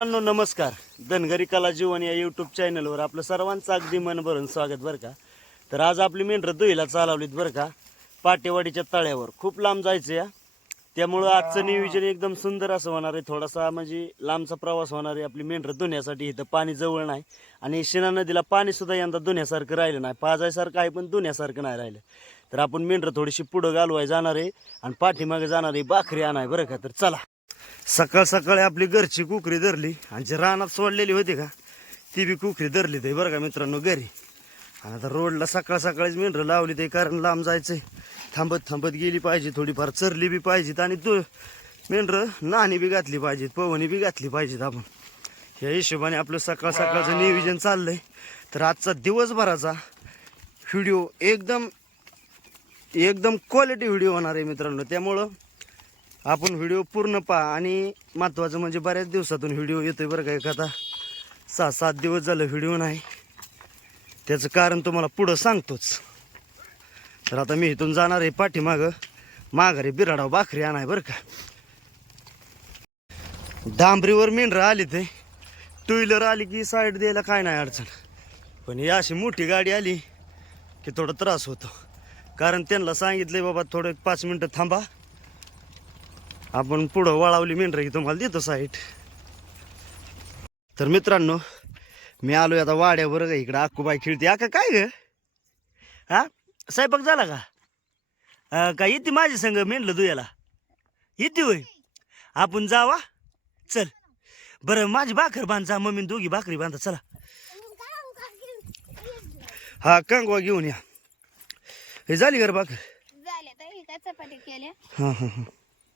मित्रांनो नमस्कार. धनगरी कला जीवन या यूट्यूब चॅनलवर आपलं सर्वांचं अगदी मन भरून स्वागत बरं का. तर आज आपली मेंढरं दुहीला चालवलीत बरं का, पाटेवाडीच्या तळ्यावर. खूप लांब जायचं या, त्यामुळं आजचं नियोजन एकदम सुंदर असं होणार आहे. थोडासा म्हणजे लांबचा प्रवास होणार आहे. आपली मेंढरं धुण्यासाठी इथं पाणी जवळ नाही आणि शिना नदीला पाणी सुद्धा यंदा धुण्यासारखं राहिलं नाही. पाजायसारखं आहे पण धुण्यासारखं नाही राहिलं. तर आपण मेंढरं थोडीशी पुढं घालवाय जाणार आहे आणि पाठीमागे जाणार आहे भाकरी आणाय बरं का. तर चला. सकाळ सकाळी आपली घरची कुकरी धरली आणि जी रानात सोडलेली होती का ती बी कुकरी धरली ते बरं का मित्रांनो घरी. आणि आता रोडला सकाळ सकाळीच मेंढरं लावली ते, कारण लांब जायचंय. थांबत थांबत गेली पाहिजे, थोडीफार चरली बी पाहिजेत आणि मेंढरं नाणी बी घातली पाहिजेत, पवनी बी घातली पाहिजेत. आपण या हिशोबाने आपलं सकाळ सकाळचं नियोजन चाललंय. तर आजचा दिवसभराचा व्हिडिओ एकदम क्वालिटी व्हिडिओ होणार आहे मित्रांनो. त्यामुळं आपण व्हिडिओ पूर्ण पहा. आणि महत्त्वाचं म्हणजे बऱ्याच दिवसातून व्हिडिओ येतोय बरं का. एखादा 6-7 दिवस झालं व्हिडिओ नाही. त्याचं कारण तुम्हाला पुढं सांगतोच. तर आता मी इथून जाणार आहे पाठीमागं माघारी बिराडाव भाकरी आणाय बरं का. डांबरीवर मेंढरं आली ते, टू व्हीलर आली की साईड द्यायला काय नाही अडचण, पण ही अशी मोठी गाडी आली की थोडा त्रास होतो. कारण त्यांना सांगितलंय बाबा थोडं 5 मिनटं थांबा, आपण पुढं वळावली मेंढरं की तुम्हाला देतो साईट. तर मित्रांनो मी आलोय आता वाड्यावर. इकडं अक्कूबाई खेळते. आका काय ग, हा स्वयंपाक झाला का? काय येते माझी संग मेंढलं दुयाला येते होय. आपण जावा चल. बरं माझी भाकर बांधा, मम्मी दोघी भाकरी बांधा चला. हा कंगवा घेऊन या. हे झाली घर भाकर चपाती केल्या. हा हा हा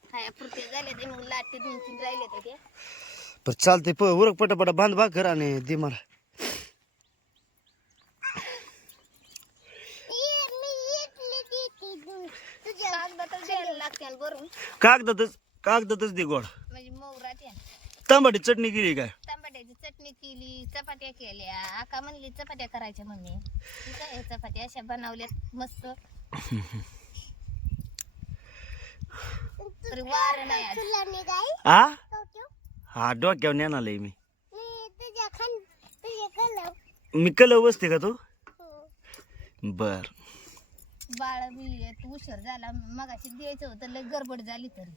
खायापुरते झाले ते, मग लाटे 2-3 राहिले ते. पर चालते उरक पटापटा बांध भाकर आणि दे मला. कागदातच दे गोड. म्हणजे मोगराच्या तांबटी चटणी केली काय? टमाट्याची चटणी केली, चपात्या केल्या. आका म्हणली चपात्या करायच्या मम्मी. काय चपात्या अशा बनवल्यात मस्त. तरी वार नाही आज. हा डोक्यावर नेणालय मी कलव बसते का तू? बर. बाळ बी उशीर झाला, मगाशी द्यायचं होतं, लय गडबड झाली तरी.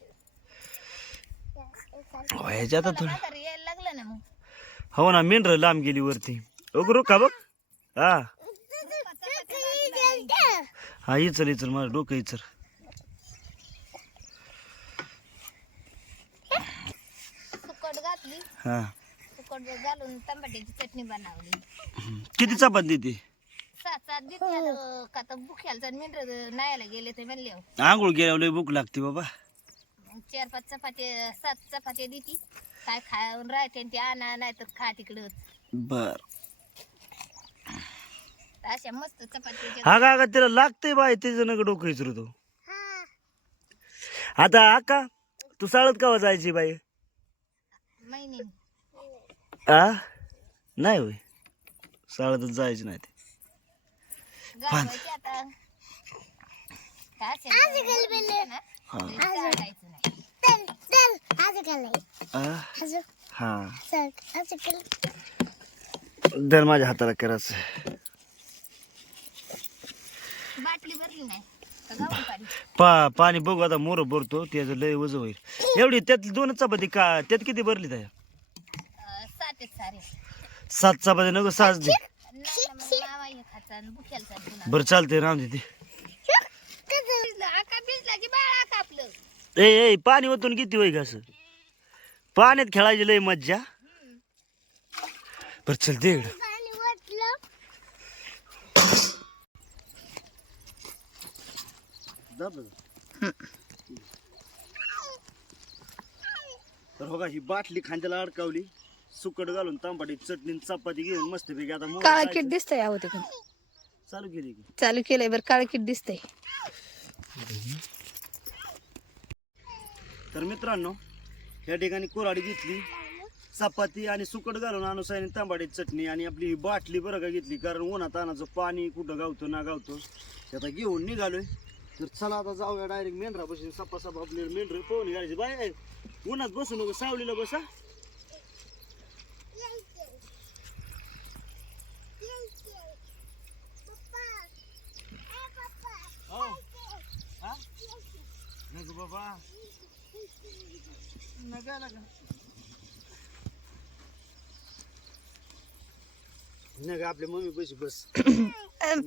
ह्याच्यात थोडं यायला लागलं ना मग. हो ना, मेंढर लांब गेली वरती. ओगरू का बघ. हा हा इचल मला डोकं इचल. सुकट घातली. हा सुकट घालून टमाट्याची चटणी बनवली. किती चपाती देते? 7 देते. का तर भुक्याला मेंढर नायाला गेले ते म्हणले. आंघोळ गेल्यावर लय भूक लागते बाबा. 4-5 चपात्या 7 चपात्या देती. काय खाऊन राहते ते, आणा नाही तर खा तिकडं. बर. अशा मस्त चपात्या. हा का तिला लागतंय बाय, त्याचं नका डोकं विचारतो. आता आका तू साळत कावा जायची बाई? महिने आ नाही होय, साळतच जायची नाही ते. घालवायची आता. हा दर माझ्या हाताला करायचं. बाटली भरली नाही का गावून पाणी? पाणी बघू आता. मोर भरतो त्याचं लय वज होईल. एवढी त्यातली 2 चपाती का? त्यात किती भरली त्या? 7 आहेत सारे. 7 चपाती नको 6 दे. नाही ना, मग मामा हे खाचा आणि भुक्याला चालतो. बरं चालतंय राम दे. आका भिजला की बाळ आका आपलं. ए पाणी ओतून किती होई असं पाण्यात खेळायची लय मज्जा. बर चल दे इकडं. तर हो का, ही बाटली खांद्याला अडकावली. सुकट घालून तांबाटी चटणी चपाती घेऊन मस्त पैकी आता काळा किट दिसतंय. आहो ते चालू केली की चालू केलंय. बरं काळा किट दिसतंय. तर मित्रांनो या ठिकाणी कोराडी घेतली, चपाती आणि सुकट घालून अनुसार तांबाटी चटणी आणि आपली ही बाटली बरं का घेतली. कारण उन्हात तानाचं पाणी कुठं गावतो ना गावतो आता घेऊन निघालोय. तर चला आता जाऊया डायरेक्ट मेंढरा बसून. सप्पा आपल्याला मेंढर पोहून घालायची बाय. उन्हात बसू नको, सावलीला बसा. नाही का आपल्या मम्मी पैसे बस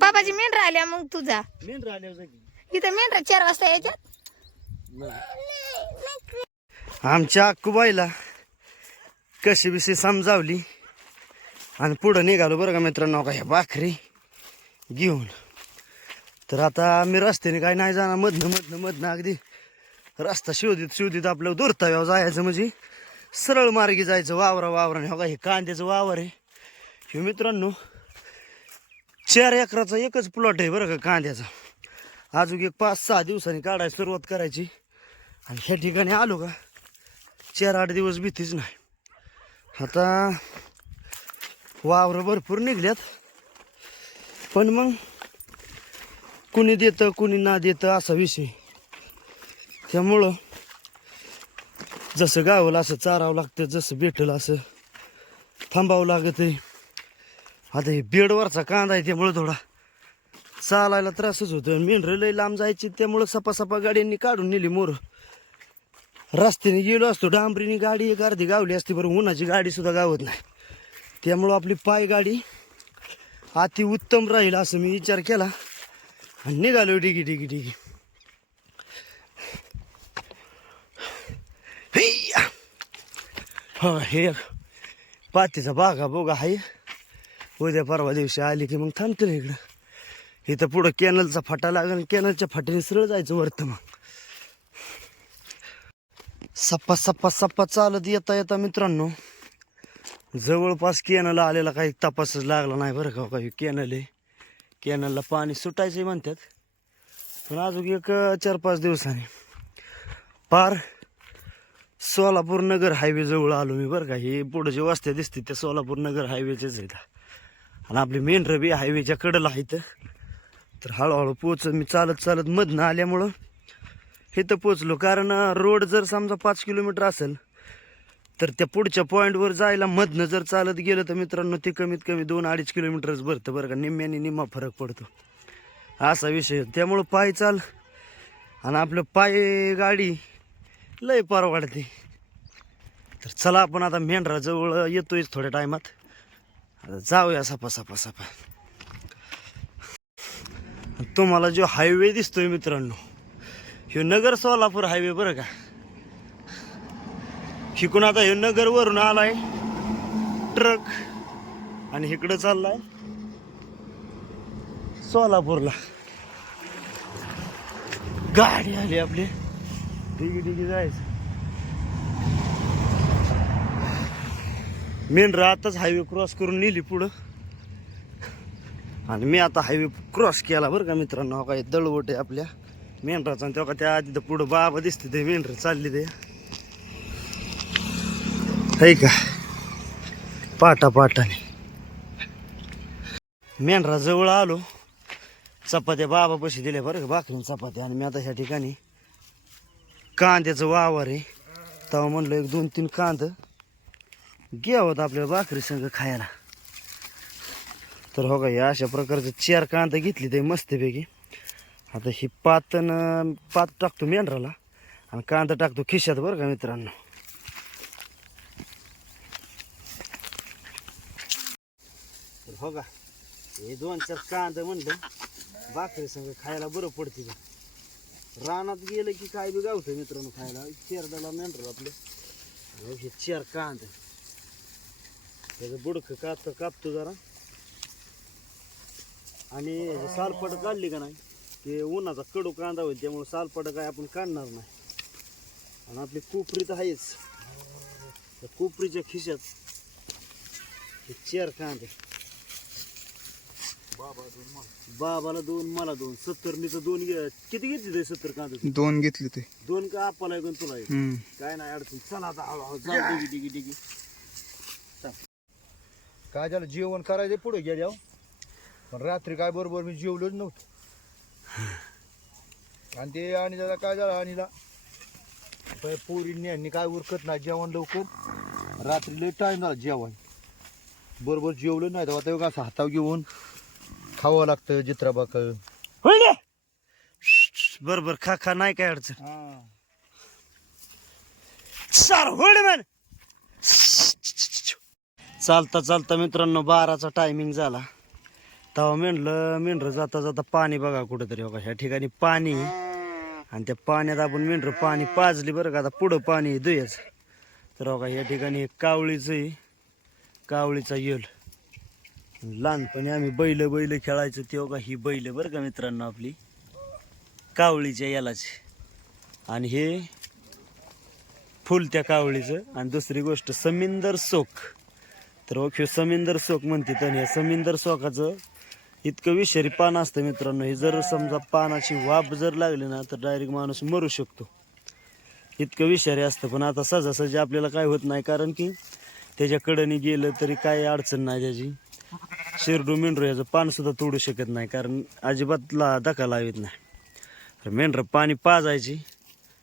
पापाची मेंढरा आल्या मग तुझा मेंढर आल्यावर जागी इथं मेंढरा 4 वाजता यायच्यात. आमच्या अक्कूबाईला कशी बिशी समजावली आणि पुढं निघालो बरं का मित्रांनो. का ह्या भाकरी घेऊन तर आता आम्ही रस्त्याने काय नाही जाणार. मधनं अगदी रस्ता शोधित आपलं दुर्ताव्यावर जायचं म्हणजे सरळ मार्गी जायचं वावराने. हो का हे कांद्याचं वावर आहे हे मित्रांनो. 4 एकराचा एकच प्लॉट आहे बरं का कांद्याचा. अजून एक 5-6 दिवसांनी काढायला सुरुवात करायची आणि ह्या ठिकाणी आलो का 4-8 दिवस भीतीच नाही. आता वावर भरपूर निघल्यात पण मग कुणी देतं कुणी ना देतं असा विषय. त्यामुळं जसं गावलं असं चारावं लागतं, जसं भेटलं असं थांबावं लागत आहे. आता हे बेडवरचा कांदा आहे त्यामुळं थोडा चालायला त्रासच होतो. मेंढरं लय लांब जायची त्यामुळं सपा गाड्यांनी काढून नेली मोर. रस्त्याने गेलो असतो डांबरीने गाडी एक अर्धी गावली असती बरं. उन्हाची गाडी सुद्धा गावत नाही त्यामुळं आपली पाय गाडी अति उत्तम राहील असं मी विचार केला आणि निघालो डिगी. हो हे पातीचा बागा बोगा आहे. उद्या परवा दिवशी आली की मग थांबतील इकडं. इथं पुढं कॅनलचा फाटा लागेल. कॅनलच्या फाट्याने सरळ जायचं वरतं. मग सप्पा चालत येता मित्रांनो जवळपास कॅनल आलेला काही तपासच लागला नाही बरं का. काही कॅनल आहे कॅनलला पाणी सुटायचं म्हणतात पण अजून एक 4-5 दिवसांनी पार सोलापूर नगर हायवे जवळ आलो मी बरं का. हे पुढं जे वस्त्या दिसते त्या सोलापूर नगर हायवेचेच आहेत आणि आपली मेंढरं बी हायवेच्या कडेला आहेत. तर हळूहळू पोचत मी चालत मधनं आल्यामुळं इथं पोचलो. कारण रोड जर समजा 5 किलोमीटर असेल तर त्या पुढच्या पॉईंटवर जायला मधनं जर चालत गेलं तर मित्रांनो ते कमीत कमी 2-2.5 किलोमीटरच भरतं बरं का. निम्मा फरक पडतो असा विषय. त्यामुळं पाय चाल आणि आपलं पाय गाडी लय परवडते. तर चला आपण आता मेंढराजवळ येतोय थोड्या टायमात. आता जाऊया सपा. तुम्हाला जो हायवे दिसतोय मित्रांनो ह्यो नगर सोलापूर हायवे बरं का. शिकून आता ह्यो नगर वरून आलाय ट्रक आणि इकडं चाललाय सोलापूरला. गाडी आली आपली डिगी जायचं. मेंढरं आताच हायवे क्रॉस करून नेली पुढं आणि मी आता हायवे क्रॉस केला बरं का मित्रांनो. काय दळवट आहे आपल्या मेंढराचा. तेव्हा त्या आधी तर पुढं बाबा दिसते ते मेंढर चालली ते है का पाटाने. मेंढराजवळ आलो. चपात्या बाबा पैसे दिले बरं का भाकरीन चपात्या. आणि मी आता ह्या ठिकाणी कांद्याचं वावर आहे तेव्हा म्हणलं 1-2-3 कांद घ्यावं आपल्याला भाकरी संग खायला. तर हो का या अशा प्रकारचं 4 कांदा घेतली ते मस्तपैकी. आता ही पात टाकतो मेंढराला आणि कांदा टाकतो खिशात बरं का मित्रांनो. तर हो का हे 2-4 कांदा म्हणलं भाकरी संग खायला बरं पडते. रानात गेलं की काय बी गावतं मित्रांनो खायला. शेरडाला मेंढर आपलं हे 4 कांदा त्याचं बुडकं कापतो जरा आणि सालपट काढली का नाही ते उन्हाचा कडू कांदा होईल त्यामुळे सालपट काय आपण काढणार नाही. आणि आपली कोपरी तर आहेच. त्या कोपरीच्या खिशात हे 4 कांदे. बाबाला 2 मला 2 70 तर 2 किती घेतली ते 70 कांदे 2 घेतले ते 2 का आपला आहे तुला काय नाही अडचण. चला आता हळूहळू डिगी काय झालं जेवण करायचं पुढे गेल्या पण रात्री काय बरोबर मी जेवलोच नव्हतं. आणि ते आणि दादा काय झालं आणीला पोरींनी यांनी काय उरकत नाही जेवण लवकर. रात्री लई टाइम झाला जेवण बरोबर जेवलं नाही तेव्हा तेव्हा असं हातावर घेऊन खावं लागतं जित्राबाकर. बरोबर खा नाही काय अडचण. सर होल्ड मॅन चालता चालता मित्रांनो 12चा टायमिंग झाला. तेव्हा मेंढर जाता जाता पाणी बघा कुठेतरी बघा ह्या ठिकाणी पाणी आहे. आणि त्या पाण्यात आपण मेंढर पाणी पाजली बरं का. आता पुढं पाणी आहे दुयच. तर बघा या ठिकाणी एक कावळीचं आहे, कावळीचा येल. लहानपणी आम्ही बैल खेळायचो ते बघा ही बैल बरं का मित्रांनो आपली कावळीच्या यालाची. आणि हे फुल त्या कावळीचं. आणि दुसरी गोष्ट समिंदर सोक. तर ओके समिंदर सोक म्हणते. तर ह्या समिंदर सोकाचं इतकं विषारी पान असतं मित्रांनो. हे जर समजा पानाची वाफ जर लागली ना तर डायरेक्ट माणूस मरू शकतो, इतकं विषारी असतं. पण आता सहजासहजी आपल्याला काय होत नाही, कारण की त्याच्या कडेने गेलं तरी काही अडचण नाही त्याची. शिरडू मेंढरू याचं पान सुद्धा तोडू शकत नाही, कारण अजिबात धक्का लावित नाही. तर मेंढरं पाणी पाजायची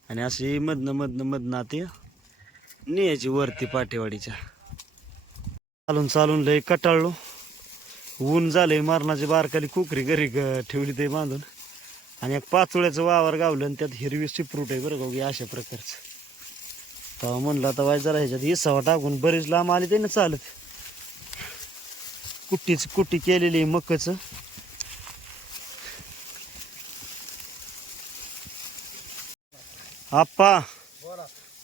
आणि अशी मधनं ते न्यायची वरती पाटेवाडीच्या. चालून लय कटाळलो. ऊन झालंय, मरणाची बारकाली कुकरी घरी ठेवली ते बांधून. आणि एक पाचोळ्याचं वावर गावलं आणि त्यात हिरवी चिपरूट आहे बरं का अशा प्रकारचं. तेव्हा म्हणलं आता वाय जरा ह्याच्यात इसावा टाकून बरेच लांब आले ते ना चालत. कुट्टी केलेली मकच. आप्पा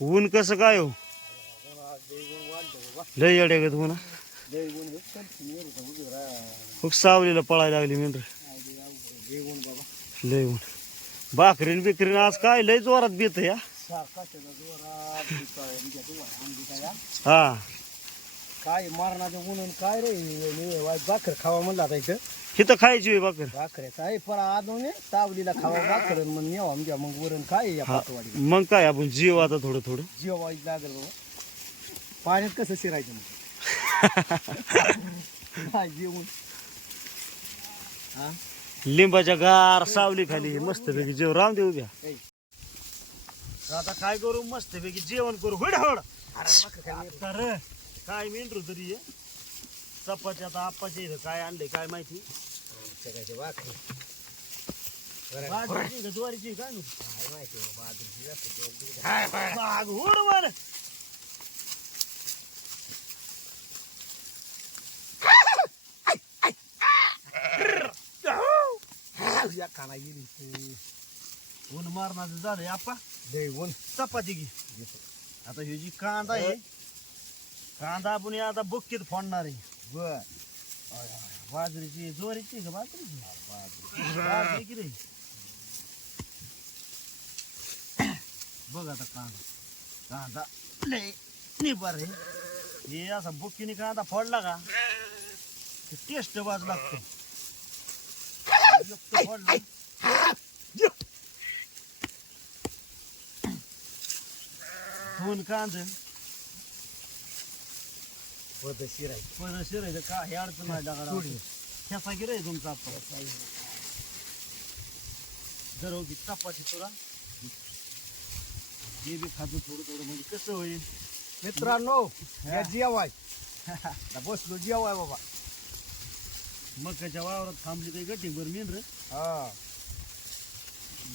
ऊन कसं काय हो? लय येड्यागत ऊन. खूप सावलीला पळायला लागली मेंढर. लय ऊन. भाकरीन बिकरीन आज काय लय जोरात बेत या. हा काय मारणाचं म्हणून काय रे भाकर खावा म्हणलं आता इथं. इथं खायची होय भाकर. भाकऱ्याचं आहे पण आदून तावलीला खावा भाकर मग नेवा म्हणजे मग वरण काय या पातवाडी मग काय आपण जीव आता थोडं जेवायचं लागेल बाबा. पाण्यात कसं शिरायचं मग काय जेवण. हा लिंबाच्या गार सावली खाली मस्तपैकी जेव राम देऊ घ्या. आता काय करू मस्तपैकी जेवण करू. होड तर काय मेंढरू तरी चपाती. आता आप्पाच्या इथं काय आणलंय काय माहिती. भाकरी बाजरीची का ज्वारीची काय माहिती होड वर. खाना गेली ऊन मारणाचं झालंय आप्पा. देऊन चपाती घे. आता ही जी कांदा आहे, कांदा आपण आता बुक्कीत फोडणार आहे. बर बाजरीची ज्वारीची का बाजरीची? बाजरी की रे. बघ आता कांदा लय निबार आहे. हे असा बुक्कीने कांदा फोडला का टेस्ट बाज लागतो. फोडला दोन कांदे पद्धतशीर आहे. पदशीर आहे का हे अडचण नाही. दगडा ठेसा गिर आहे तुमचा आप्पा. जर हो की चपाती तुला हे बी खातो थोडं म्हणजे कसं होईल मित्रांनो या जेवाय बसलो जेवाय बाबा. मकाच्या वावरात थांबली काही गठी बर मेंढर. हा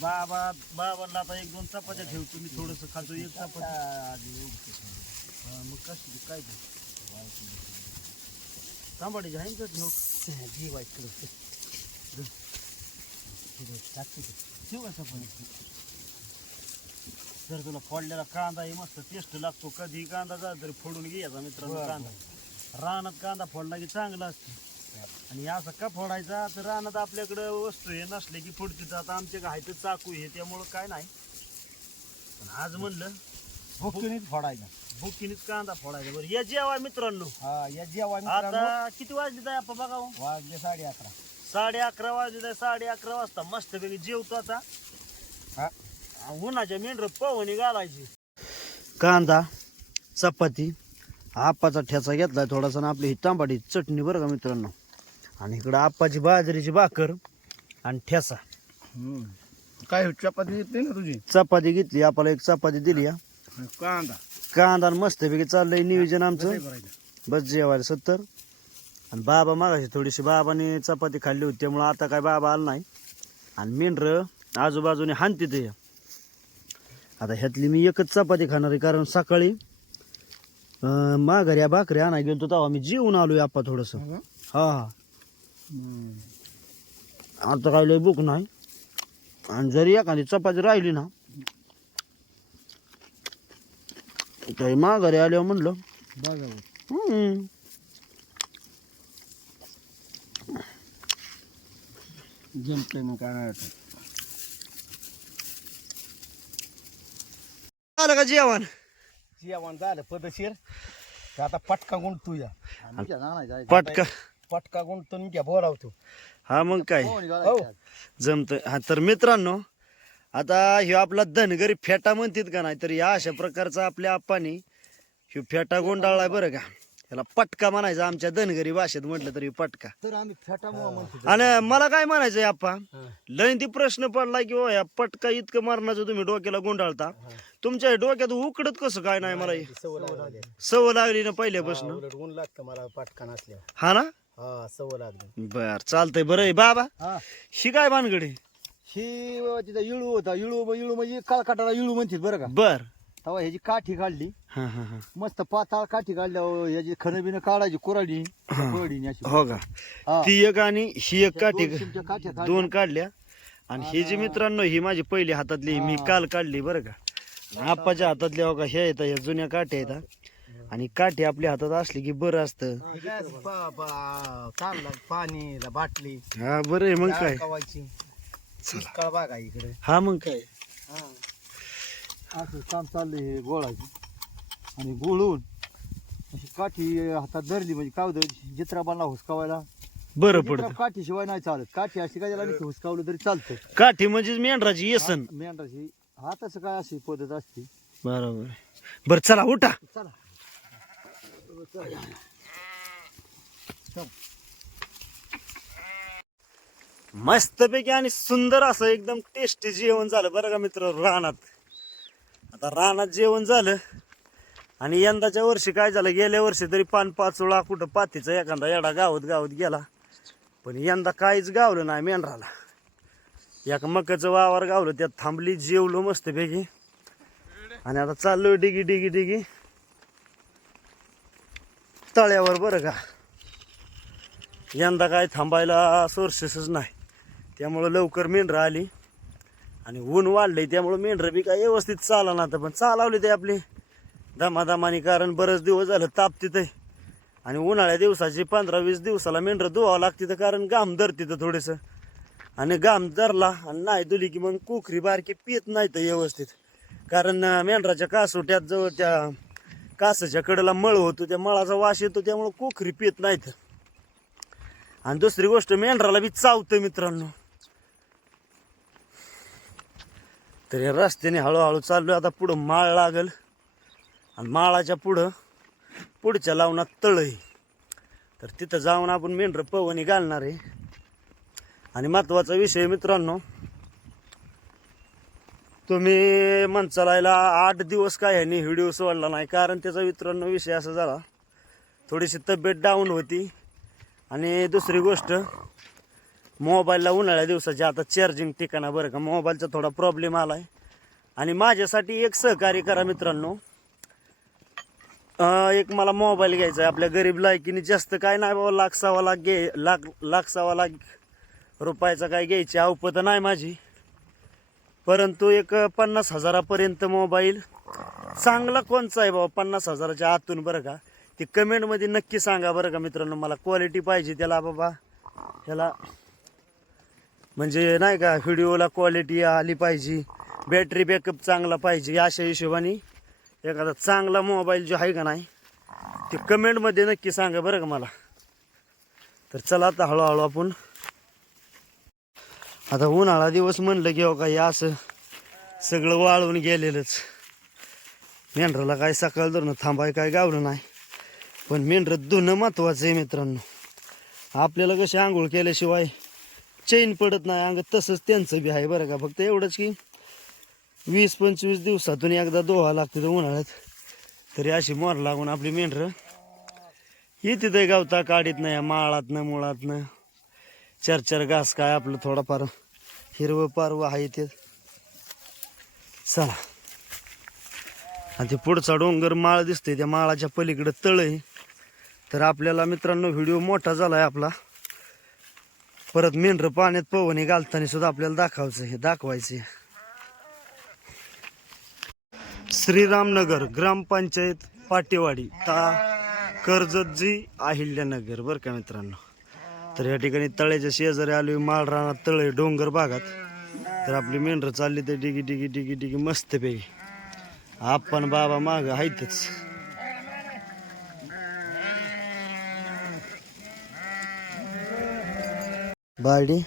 बाबाला आता 1-2 चपात्या ठेवतो मी. थोडस खातो एक चपाती. मग कशी काय तांबाडीची आहे ना जेवाय जर तुला फोडलेला कांदा हे मस्त टेस्ट लागतो. कधी कांदा झाला तरी फोडून घ्यायचा मित्रांनो. कांदा रानात कांदा फोडला की चांगला असतो. आणि असं का फोडायचा तर रानात आपल्याकडं वस्तू हे नसले की फोडते. तर आता आमच्या आहे तर चाकू हे त्यामुळं काय नाही. पण आज म्हणलं भुकीनीच फोडायचा. बुकीनीच कांदा फोडायचा. बरं या जेवाय मित्रांनो. हा या जेवाय आता किती वाजले जाय आपण बघा. वाजले 11:30. 11:30 वाजले. 11:30 वाजता मस्तपैकी जेवतो आता. हा उन्हाच्या मेंढर पवनी घालायची. कांदा चपाती आप्पाचा ठेचा घेतलाय थोडासा ना आपली ही तांबाडी चटणी बरं का मित्रांनो. आणि इकडं आप्पाची बाजरीची भाकर आणि ठेसा. काय चपाती येत नाही ना तुझी. चपाती घेतली आपल्याला एक चपाती दिली. कांदा मस्तपैकी चाललंय नियोजन आमचं. बस जेवायला 70. आणि बाबा मागाशी थोडीशी बाबाने चपाती खाल्ली होती त्यामुळं आता काय बाबा आला नाही. आणि मेंढर आजूबाजूने हाणते ते. आता ह्यातली मी एकच चपाती खाणार आहे कारण सकाळी माघारी भाकरी आणा गेलो तेव्हा मी जेवून आलोय आप्पा थोडस. हा आता काय लय भूक नाही. आणि जरी एखादी चपाती राहिली ना तरी माघारी आल्यावर म्हणलं जमतंय मग काय आलं का जेवण? जेवण झालं पदशीर आता पटका गुंड या पटका पटका गुंड मी बोलावतो. हा मग काय जमत. हा तर मित्रांनो आता ह्यो आपला धनगरी फेटा म्हणतात का नाही तर या अशा प्रकारचा आपल्या आप्पानी ह्यो फेटा गोंडाळलाय बरं का. ह्याला पटका म्हणायचा आमच्या धनगरी भाषेत म्हटलं तरी पटका. तर आम्ही फेटा म्हणतो. आणि मला काय म्हणायचंय आप्पा लयंती प्रश्न पडला की हो या पटका इतकं मरणाचं तुम्ही डोक्याला गोंडाळता तुमच्या हे डोक्यात उकडत कसं काय नाही मला हे? सवय लागली ना पहिल्यापासून. ऊन लागतं मला पटका नसल्या. हा ना हा सवय लागली. बर चालतंय बरं आहे बाबा. ही काय भानगडी? ही तिचा इळू होता. इळू म्हणजे काळकाटाला इळू म्हणतात बरं का. बर तेव्हा ह्याची काठी काढली हा हा हा मस्त पाताळ काठी काढल्यावर ह्याची खणबिनं काढायची कोराडी कोरडीने अशी. हो का. हा. ती एक आणि ही एक काठी तुमच्या काठ्या काढल्या. दोन काढल्या. आणि ही जी मित्रांनो ही माझी पहिली हातातली मी काल काढली बरं का. आप्पाच्या हातातली हो का ह्या येतात ह्या जुन्या काठ्या येतात आणि काठी आपल्या हातात असली की बरं असतं. चालला पाणी बाटली हा बरं आहे मग काय. कवायची काळ बागा इकडे. हा मग काय. असं काम चाललंय हे गोळाची. आणि गोळून अशी काठी हातात धरली म्हणजे काय होतं जित्राबांना हुसकावायला बरं पडतं. काठी शिवाय नाही चालत. काठी अशी काय त्याला हुसकावलं तरी चालतं. काठी म्हणजे मेंढराची येसन. मेंढराची हा तसं काय अशी पद्धत असते. बरोबर. बर चला उठा. चला मस्तपैकी आणि सुंदर असं एकदम टेस्टी जेवण झालं बरं का मित्र रानात. आता रानात जेवण झालं आणि यंदाच्या वर्षी काय झालं गेल्या वर्षी तरी पान पाचोळा कुठं पातीचा एखादा एडा गावत गेला पण यंदा काहीच गावलं नाही मेंढराला. एका मकाचं वावर गावलं त्यात थांबली जेवलो मस्तपैकी आणि आता चाललो डिगी डिगी डिगी तळ्यावर बरं का. यंदा काय थांबायला सोर्सेसच नाही त्यामुळं लवकर मेंढरं आली आणि ऊन वाढलंय त्यामुळं मेंढरं बी काय व्यवस्थित चाला ना. पण चालवली ते आपली दमादमानी कारण बरेच दिवस झालं तापतीत आहे आणि उन्हाळ्या दिवसाची 15-20 दिवसाला मेंढरं धुवावं लागते तर कारण घाम धरते तर थोडंसं आणि घाम धरला आणि नाही धुली की मग कोकरी बारकी पित नाही तर व्यवस्थित कारण मेंढराच्या कासोट्यात जवळ त्या कासाच्या कडेला मळ होतो त्या मळाचा वास येतो त्यामुळं कोकरी पित नाहीत. आणि दुसरी गोष्ट मेंढराला बी चावतं मित्रांनो. तर या रस्त्याने हळूहळू चाललोय. आता पुढं माळ लागल आणि माळाच्या पुढच्या लावणात तळ आहे तर तिथं जाऊन आपण मेंढर पवनी घालणार आहे. आणि महत्वाचा विषय मित्रांनो तुम्ही म्हणचालायला 8 दिवस काय ह्यांनी व्हिडिओ सोडला नाही कारण त्याचा मित्रांनो विषय असा झाला थोडीशी तब्येत डाऊन होती आणि दुसरी गोष्ट मोबाईलला उन्हाळ्या दिवसाची आता चार्जिंग ठिकाणा बरं का मोबाईलचा थोडा प्रॉब्लेम आलाय आणि माझ्यासाठी एक सहकार्य करा मित्रांनो. एक मला मोबाईल घ्यायचा आहे आपल्या गरीब लायकीने जास्त काय नाही बाबा लाख सव्वा लाख रुपयाचा काय घ्यायची अवपत नाही माझी परंतु एक 50,000पर्यंत मोबाईल चांगला कोणचा आहे बाबा 50,000च्या आतून बरं का ते कमेंटमध्ये नक्की सांगा बरं का मित्रांनो. मला क्वालिटी पाहिजे त्याला बाबा ह्याला म्हणजे नाही का व्हिडिओला क्वालिटी आली पाहिजे बॅटरी बॅकअप चांगला पाहिजे अशा हिशोबाने एखादा चांगला मोबाईल जो आहे का नाही ते कमेंटमध्ये नक्की सांगा बरं का मला. तर चला आता हळूहळू आपण आता उन्हाळा दिवस म्हणलं की हो का हे असं सगळं वाळून गेलेलंच. मेंढराला काय सकाळ धरून थांबाय काय गावलं नाही पण मेंढरं धुणं महत्वाचं आहे मित्रांनो. आपल्याला कशी आंघोळ केल्याशिवाय चैन पडत नाही अंग तसंच त्यांचं बी आहे बरं का. फक्त एवढंच की 20-25 दिवसातून एकदा धुवा लागते तर उन्हाळ्यात तरी अशी मोर लागून आपली मेंढरं ही तिथे गावता काढीत नाही माळातनं मुळातनं 4 घास काय आपलं थोडाफार हिरवं पारवं आहे ते. चला आणि ते पुढचा डोंगर माळ दिसतोय, त्या माळाच्या पलीकडे तळ आहे. तर आपल्याला मित्रांनो व्हिडिओ मोठा झालाय आपला. परत मेंढरं पाण्यात पोहणी घालताना सुद्धा आपल्याला दाखवायचं. श्रीरामनगर ग्रामपंचायत पाटेवाडी कर्जतजी अहिल्यानगर बरं का मित्रांनो. तर या ठिकाणी तळ्याच्या शेजारी आलो, माळ रानात तळे डोंगर भागात. तर आपली मेंढरं चालली तर डिगी डिगी डिगी डिगी मस्त पैकी. आपण बाबा माग आहेतच. बायडी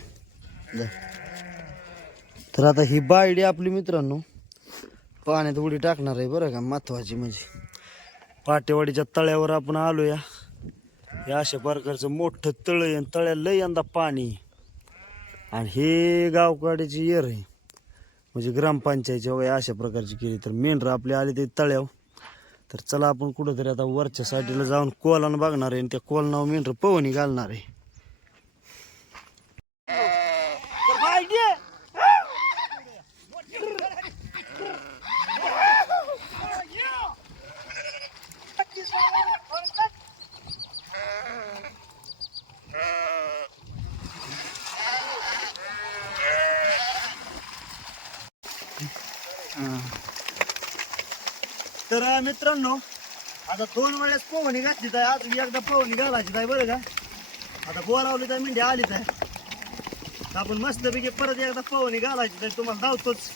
तर आता ही बायडी आपली मित्रांनो पाण्यात उडी टाकणार आहे बरं का. महत्वाची म्हणजे पाटेवाडीच्या तळ्यावर आपण आलो या. हे अशा प्रकारचं मोठं तळ आहे, तळ्याला लय यंदा पाणी. आणि हे गावकाड्याची येर आहे, म्हणजे ग्रामपंचायतची वगैरे अशा प्रकारची केली. तर मेंढरं आपले आले ते तळ्यावर. तर चला आपण कुठंतरी आता वरच्या साईडला जाऊन कोलानं बघणार आहे आणि त्या कोलनावर मेंढरं पोहणी घालणार आहे. तर मित्रांनो आता 2 वेळेस पोहणी घातली आहे, आज एकदा पोहणी घालायची आहे बरं का. आता बोलावली तर मेंढी आलीच आहे. तर आपण मस्तपैकी परत एकदा पोहणी घालायची आहे, तुम्हाला धावतोच.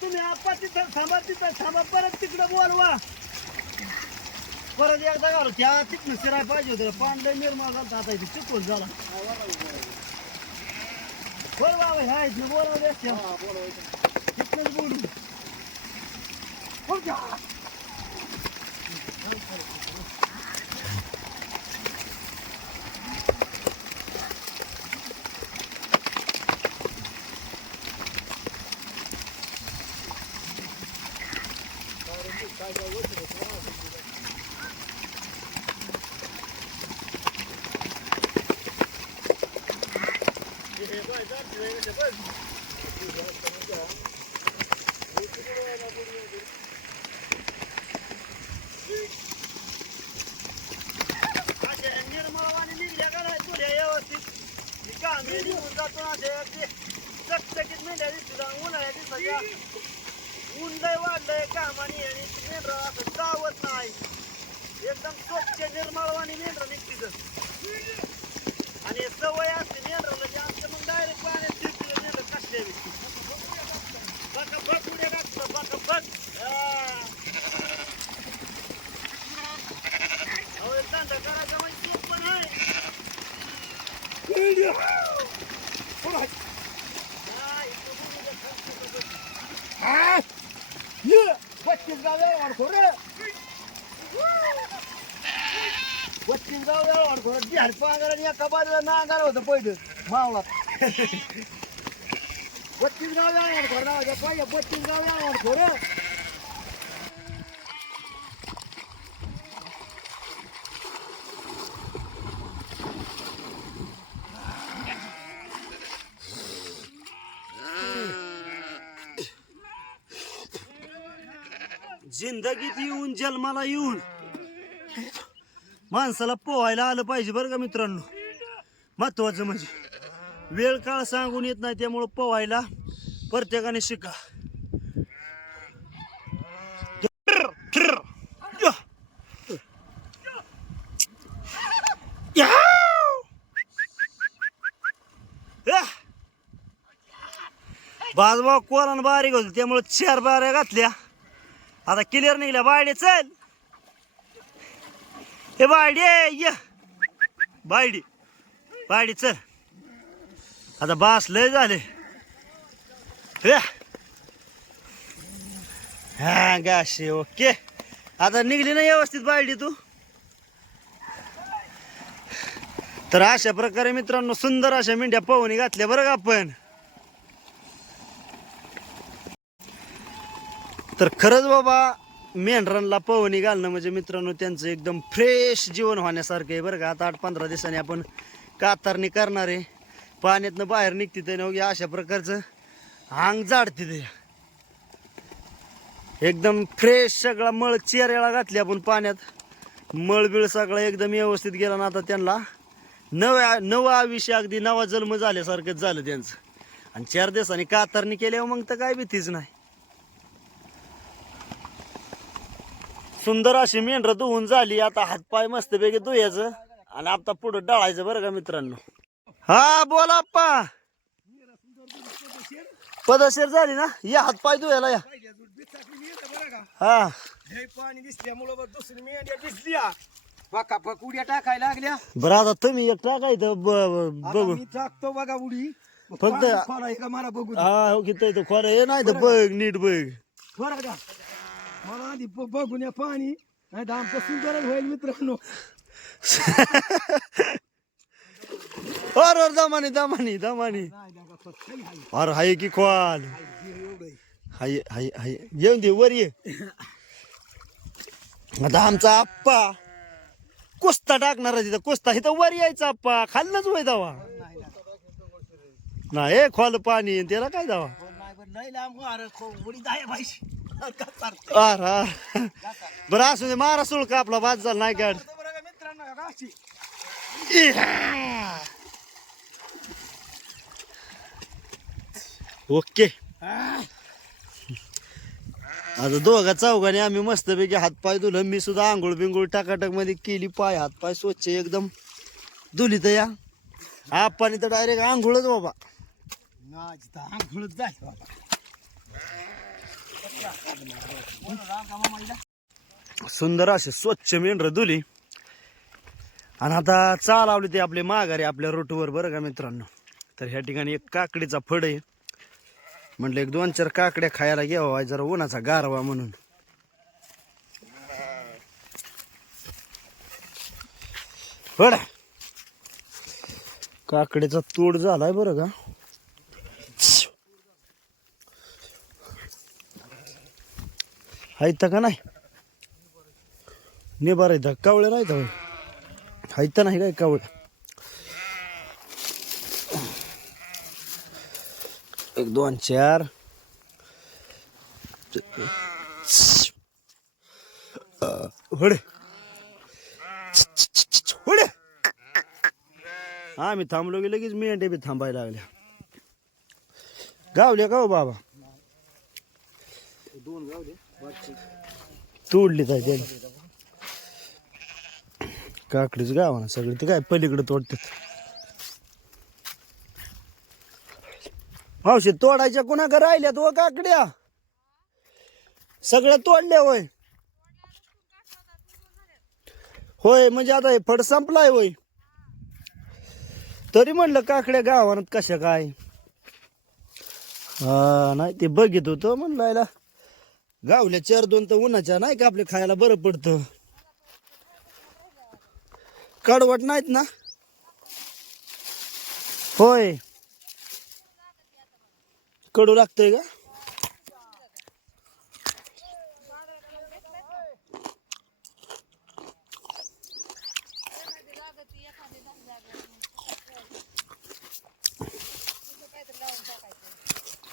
तुम्ही आपा तिथं थांबा परत तिकडं बोलवा. परत एकदा घालू त्या तिथनं शिराय पाहिजे होतं. पांढरे निर्माण झालं आता इथे चिकून झाला. बोलवा ह्या इथनं बोलावले तिथनंच बोलू. निर्मळवाणी निघल्या का नाही तुझ्या व्यवस्थित कामे निघून जातो ना. चकचकीत मेंढ्या दिसतात उन्हाळ्या दिवसाच्या. ऊन लय वाढलंय कामाने आणि मेंढर असं चावत नाही. एकदम स्वच्छ निर्मळवाणी मेंढर निघते. आणि सवय असते मेंढराला की आमच्या मग डायरेक्ट पाण्यात दिसते मेंढर कसल्या बघ पुढे टाकतं बघ. धंदा करायचा म्हणजे तूप पण आहे. 25 गाव बिहार पांघराने एका बाजूला नांगार होतं पहिलं मावळात. 25 गाव यावर नावाच्या पाहिजे 25 गाव यावर थोडं. जिंदगीत येऊन जन्माला येऊन माणसाला पोहायला आलं पाहिजे बरं का मित्रांनो. महत्वाचं म्हणजे वेळ काळ सांगून येत नाही, त्यामुळं पोहायला प्रत्येकाने शिका. बाजूबा कोरान बारीक होती त्यामुळे 4 बाऱ्या घातल्या. आता क्लिअर निघल्या. बायडे चल, हे बायडे ये बायडी चल. आता बास लय झाले. हा गाशी ओके. आता निघली ना व्यवस्थित बायडी तू. तर अशा प्रकारे मित्रांनो सुंदर अशा मेंढ्या पोहणी घातल्या बरं का आपण. तर खरंच बाबा मेंढरांना पवनी घालणं म्हणजे मित्रांनो त्यांचं एकदम फ्रेश जीवन होण्यासारखं आहे बरं का. आता 8-15 दिवसांनी आपण कातरणी करणार आहे. पाण्यातनं बाहेर निघते ते अशा प्रकारचं अंग जाडते ते एकदम फ्रेश. सगळा मळ चेहऱ्याला घातली आपण पाण्यात, मळबिळ सगळा एकदम व्यवस्थित गेला ना. आता त्यांना नवा आयुष्य, अगदी नवा जन्म झाल्यासारखंच झालं त्यांचं. आणि 4 दिवसांनी कातरणी केल्यावर मग तर काय भीतीच नाही. सुंदर अशी मेंढरं धुवून झाली. आता हातपाय मस्तपैकी धुयाचं आणि आता पुढं डाळायचं बरं का मित्रांनो. हा बोला आप्पा. पदशीर झाली ना, या हातपाय धुयाला या. हा पाणी दिसल्यामुळं दुसरी मेंढ्या दिसल्या बघा उड्या टाकायला लागल्या. बरं आता तुम्ही एक टाकायचं बघू. मी टाकतो बघा उडी. फक्त खोला आहे का मला बघू द्या. हा हो किती तो खरं हे नाही तर बघ नीट बघ. बरं का मला आधी बघून या पाणी, नाही तर आमचं सुंदर होईल मित्रांनो. अरे दमानी दमानी दमानी. अरे हाय की खोल. हाय हाय हाय येऊन दे वर ये. आता आमचा आप्पा कुस्ता टाकणार तिथं. कुस्ता इथं वर यायचा आप्पा, खाल्लंच होय दावा नाही खोल पाणी त्याला काय दावा. बरं असू दे, मारा सुळका आपला बाद झाला नाही काढ. ओके. आता दोघा चौघाने आम्ही मस्तपैकी हातपाय धुलं. मी सुद्धा आंघोळ बिंगोळ टाकाटक मध्ये केली. पाय हातपाय स्वच्छ एकदम धुली. तर या आपण तर डायरेक्ट आंघोळच बाबा. सुंदर असे स्वच्छ मेंढर धुली आणि आता चालवली ते आपले माघारी आपल्या रूटवर बरं का मित्रांनो. तर ह्या ठिकाणी एक काकडीचा फड आहे. म्हटलं एक 2-4 काकड्या खायला घ्यावा, जरा उन्हाचा गारवा म्हणून. फड काकडीचा तोड झालाय बरं का. हायत का नाही निबार आहे. कावळे नाही तर हायत नाही काय कावळे. एक 2-4 होडे होडे. आम्ही थांबलो की लगेच मेंढ्या बी थांबायला लागल्या. गावल्या का हो बाबा. तोडली काय त्याने काकडीच गावाना सगळी. ते काय पलीकडे तोडतात. मावशी तोडायच्या कुणाकडे राहिल्यात व काकड्या सगळ्या तोडल्या होय. होय म्हणजे आता हे फड संपलाय होय. तरी म्हणलं काकड्या गावानात कशा काय. हा नाही ते बघित होतं म्हणलं गावल्या 4-2 तर उन्हाच्या नाही का आपल्या खायला बरं पडतं. कडवट नाहीत ना. होय कडू लागतंय का.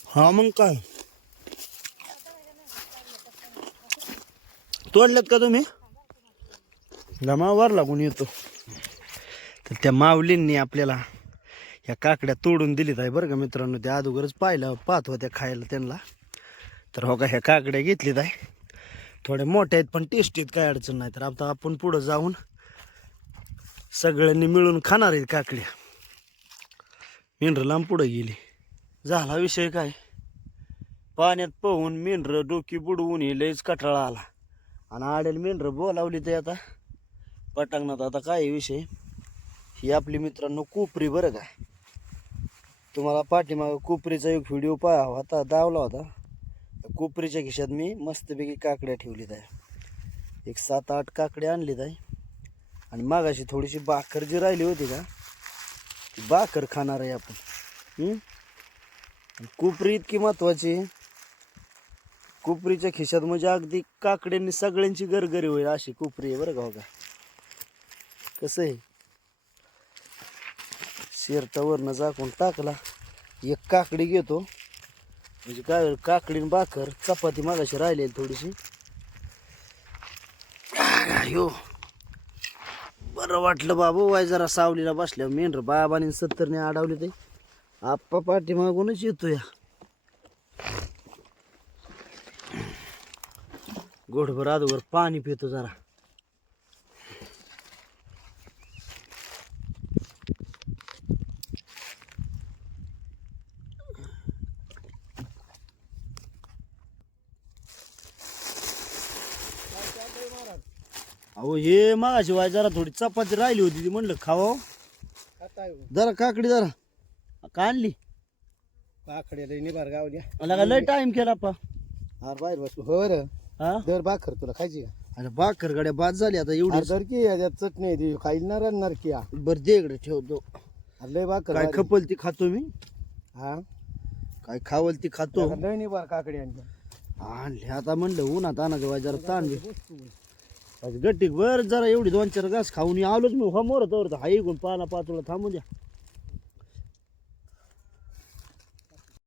हा मग काय तोडल्यात का तुम्ही. गमावर लागून येतो. तर त्या माऊलींनी आपल्याला ह्या काकड्या तोडून दिलीत आहे बरं का मित्रांनो. त्या अगोदरच पाहत होत्या खायला त्यांना. तर हो का ह्या काकड्या घेतलीत आहे. थोड्या मोठ्या आहेत पण टेस्टी आहेत, काय अडचण नाही. तर आता आपण पुढं जाऊन सगळ्यांनी मिळून खाणार आहेत काकड्या. मेंढरं लांब पुढं गेली. झाला विषय काय, पाण्यात पोहून मेंढरं डोकी बुडवून हे लयच कटाळा आला. आणि आडेल मेंढरं बोलावली ते आता पटांगणात. आता काय विषय, ही आपली मित्रांनो कोपरी बरं का. तुम्हाला पाठीमागं कोपरीचा एक व्हिडिओ पाहावा होता, दावला होता. कोपरीच्या खिशात मी मस्तपैकी काकड्या ठेवलीत आहे. एक 7-8 काकड्या आणलीत आहे. आणि मागाशी थोडीशी भाकर जी राहिली होती का, ती भाकर खाणार आहे आपण. कोपरी इतकी महत्वाची. कुपरीच्या खिशात म्हणजे अगदी काकड्यांनी सगळ्यांची गरगरी होईल अशी कुपरी आहे बरं का हो का. कसं आहे शेरटावरनं झाकून टाकला एक काकडी घेतो म्हणजे काय होईल, काकडी आणि भाकर चपाती मागाशी राहिलेली थोडीशी. हो बरं वाटलं बाबू वाय जरा सावलीला बसल्या मेंढर बाबाने 70 अडवले ते आप्पा पाठीमागूनच येतो या. गोठभर अगोदर पाणी पितो जरा. अहो हे मागाशी वाय जरा थोडी चपाती राहिली होती ती म्हणलं खावा जरा काकडी जरा का आणली. काकड्याला निभार गावल्या मला का लय टाइम केला पा. अरे बाहेर बस हो रे हा दर भाकर तुला खायची का अरे भाकर गाड्या बाद झाली आता एवढी. दर की याच्यात चटणी आहे ती खाईल ना राहणार की हा. बरं दे इकडे ठेवतो. अरे लय भाकर काय भारी. खपल ती खातो मी, हा काय खावल ती खातो. लय निभार काकडी आणली आणले आता म्हणलं उन्हात आणायचं वाय जरा ताण घे गट्टी बर जरा एवढी 2-4 घास खाऊन आलोच मी. हा मोर तर हाय गुण पाला पाचोळा थांबू द्या.